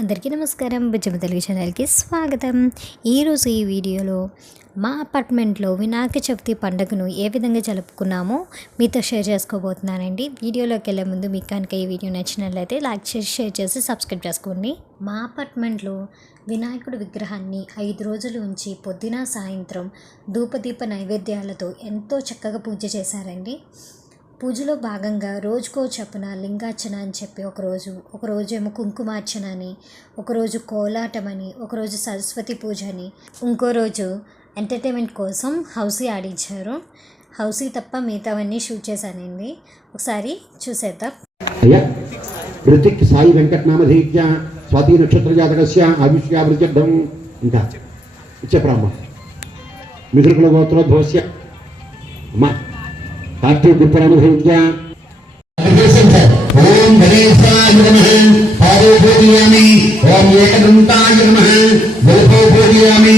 అందరికీ నమస్కారం. బుజ్జమ్మ తెలుగు ఛానల్కి స్వాగతం. ఈరోజు ఈ వీడియోలో మా అపార్ట్మెంట్లో వినాయక చవితి పండుగను ఏ విధంగా జరుపుకున్నామో మీతో షేర్ చేసుకోబోతున్నానండి. వీడియోలోకి వెళ్ళే ముందు మీకు కనుక ఈ వీడియో నచ్చినట్లయితే లైక్ చేసి షేర్ చేసి సబ్స్క్రైబ్ చేసుకోండి. మా అపార్ట్మెంట్లో వినాయకుడి విగ్రహాన్ని 5 రోజులు ఉంచి పొద్దున సాయంత్రం ధూపదీప నైవేద్యాలతో ఎంతో చక్కగా పూజ చేశారండి. పూజలో భాగంగా రోజుకో చొప్పున లింగార్చన అని చెప్పి ఒకరోజు ఏమో కుంకుమార్చన అని, ఒకరోజు కోలాటం అని, ఒకరోజు సరస్వతి పూజ అని, ఇంకో రోజు ఎంటర్టైన్మెంట్ కోసం హౌసీ ఆడించారు. హౌసీ తప్ప మిగతావన్నీ షూట్ చేశానండి. ఒకసారి చూసేద్దాం. ఋతిక్ సాయి వెంకటనామధేయ స్వాతి నక్షత్ర జాతకస్య ఆయుష్యాభివృద్ధ్యం ఇంకా ఇచ్చప్రామ మిథున గోత్రోద్భవస్య అమ్మా కార్తీక గుప్తనామధేయ ఓం గణేశాయ నమః పాదో పూజయామి ఓం ఏకదంతాయ నమః బలపో పూజయామి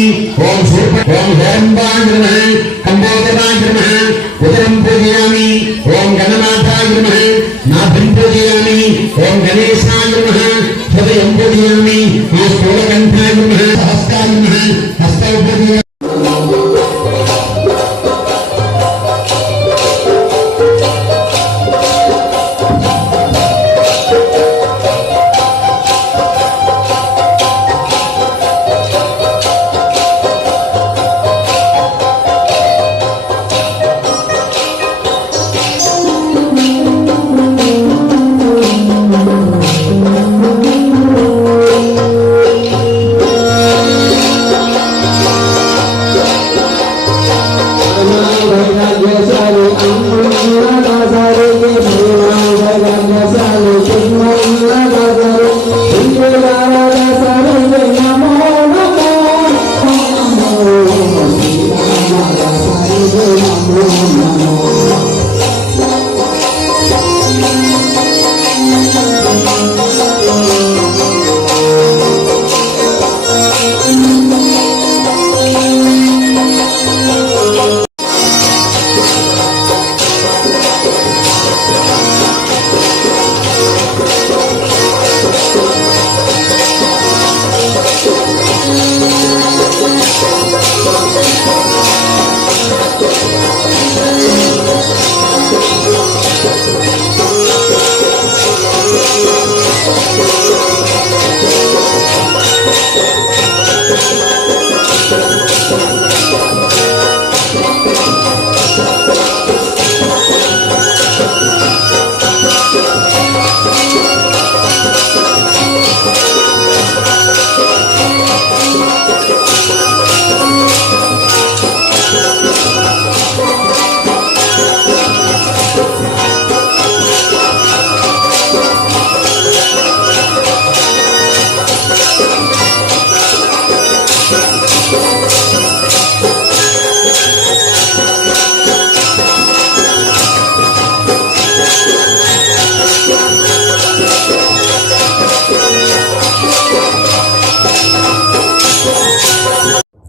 ఓం హేరంబాయ నమః కంబోదరాయ నమః ఉదరం పూజయామి ఓం గణనాథాయ నమః నాభం పూజయామి ఓం గణేశాయ నమః హృదయం పూజయామి స్థూలకంఠాయ నమః సహస్రాయ నమః హస్తౌ పూజయామి.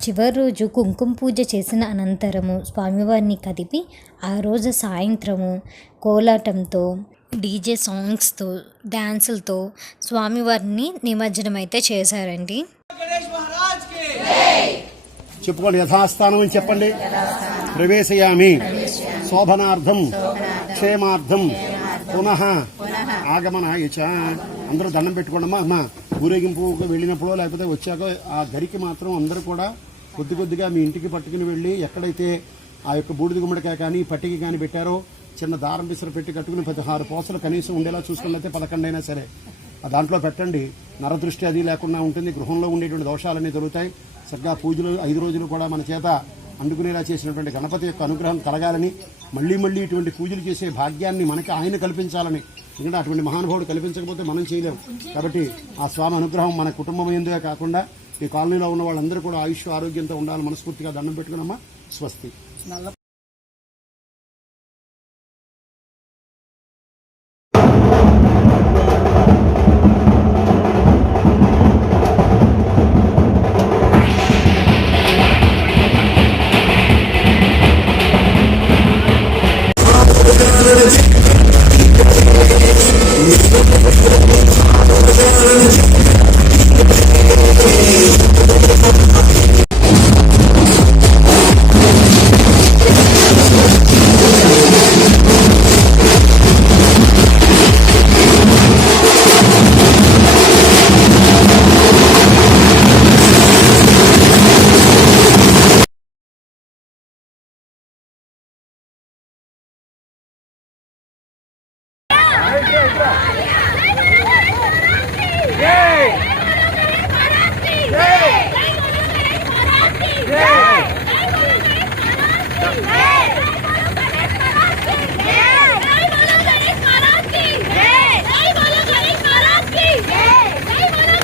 చివరి రోజు కుంకుమ పూజ చేసిన అనంతరము స్వామివారిని కదిపి ఆ రోజు సాయంత్రము కోలాటంతో డీజే సాంగ్స్తో డ్యాన్సులతో స్వామివారిని నిమజ్జనం అయితే చేశారండి. చెప్పుకోండి, యథాస్థానం అని చెప్పండి. ప్రవేశయామి శోభనార్థం క్షేమార్థం పునః ఆగమనాయ చ. అందరూ దండం పెట్టుకోండమ్మా. అమ్మ ఊరేగింపు వెళ్ళినప్పుడు లేకపోతే వచ్చాక ఆ గరికి మాత్రం అందరూ కూడా కొద్దిగా మీ ఇంటికి పట్టుకుని వెళ్ళి ఎక్కడైతే ఆ యొక్క బూడిద గుమ్మడికాయ కానీ పట్టికి కానీ పెట్టారో చిన్న దారం పిసర పెట్టి కట్టుకుని 16 పోసలు కనీసం ఉండేలా చూసుకున్నట్లయితే 11 అయినా సరే దాంట్లో పెట్టండి. నరదృష్టి అది లేకుండా ఉంటుంది. గృహంలో ఉండేటువంటి దోషాలన్నీ దొరుకుతాయి. చక్కగా పూజలు 5 రోజులు కూడా మన చేత అందుకునేలా చేసినటువంటి గణపతి యొక్క అనుగ్రహం కలగాలని, మళ్లీ ఇటువంటి పూజలు చేసే భాగ్యాన్ని మనకి ఆయన కల్పించాలని. ఎందుకంటే అటువంటి మహానుభావుడు కల్పించకపోతే మనం చేయలేం. కాబట్టి ఆ స్వామి అనుగ్రహం మన కుటుంబం ఎందుకే కాకుండా ఈ కాలనీలో ఉన్న వాళ్ళందరూ కూడా ఆయుష్ ఆరోగ్యంతో ఉండాలని మనస్ఫూర్తిగా దండం పెట్టుకున్నామా. స్వస్తి.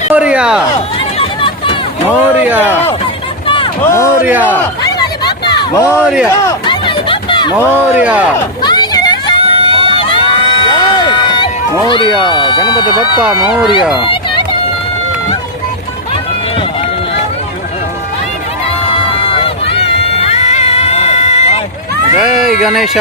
మోరియా మోరియా మోరియా మోరియా మోరియా మోరియా గణపతి బప్ప మోరియా. జై గణేశ.